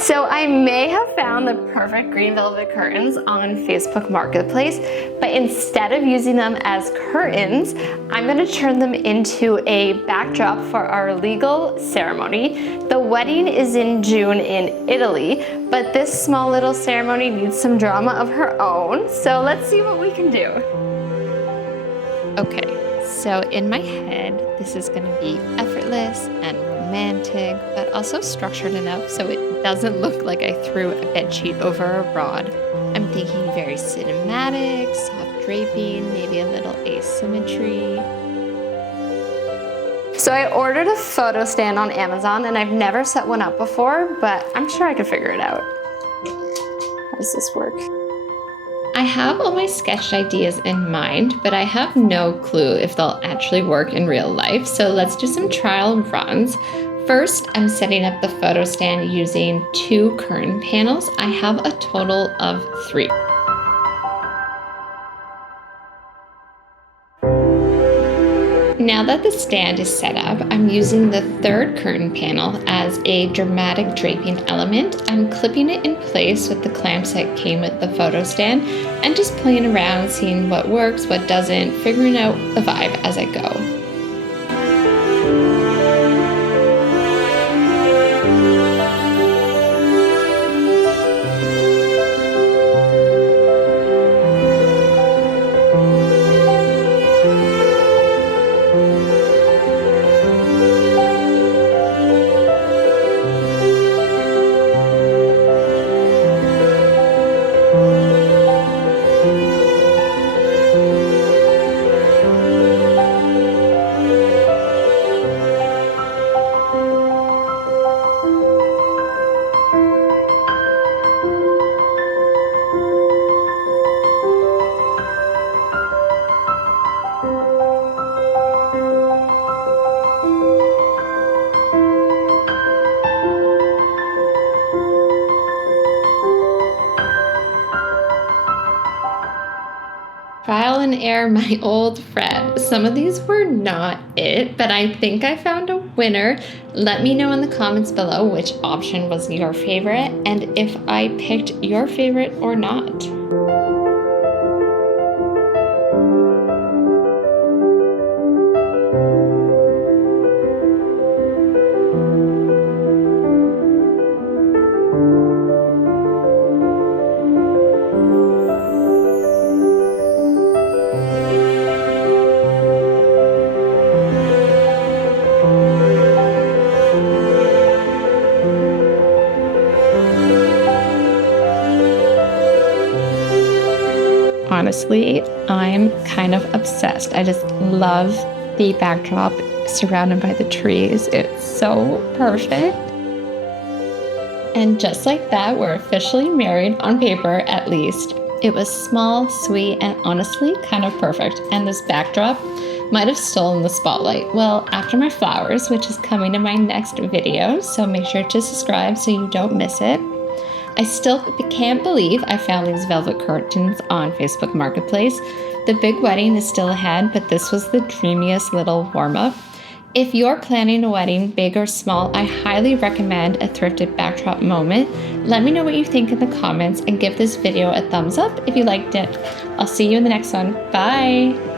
So I may have found the perfect green velvet curtains on Facebook Marketplace, but instead of using them as curtains, I'm gonna turn them into a backdrop for our legal ceremony. The wedding is in June in Italy, but this small little ceremony needs some drama of her own. So let's see what we can do. Okay, so in my head, this is gonna be effortless and romantic, but also structured enough so it doesn't look like I threw a bedsheet over a rod. I'm thinking very cinematic, soft draping, maybe a little asymmetry. So I ordered a photo stand on Amazon, and I've never set one up before, but I'm sure I could figure it out. How does this work? I have all my sketched ideas in mind, but I have no clue if they'll actually work in real life, so let's do some trial runs. First, I'm setting up the photo stand using 2 curtain panels. I have a total of 3. Now that the stand is set up, I'm using the 3rd curtain panel as a dramatic draping element. I'm clipping it in place with the clamps that came with the photo stand and just playing around, seeing what works, what doesn't, figuring out the vibe as I go. Trial and error, my old friend. Some of these were not it, but I think I found a winner. Let me know in the comments below which option was your favorite and if I picked your favorite or not. Honestly, I'm kind of obsessed. I just love the backdrop surrounded by the trees. It's so perfect. And just like that, we're officially married on paper, at least. It was small, sweet, and honestly kind of perfect. And this backdrop might have stolen the spotlight. Well, after my flowers, which is coming in my next video, so make sure to subscribe so you don't miss it. I still can't believe I found these velvet curtains on Facebook Marketplace. The big wedding is still ahead, but this was the dreamiest little warm-up. If you're planning a wedding, big or small, I highly recommend a thrifted backdrop moment. Let me know what you think in the comments and give this video a thumbs up if you liked it. I'll see you in the next one. Bye!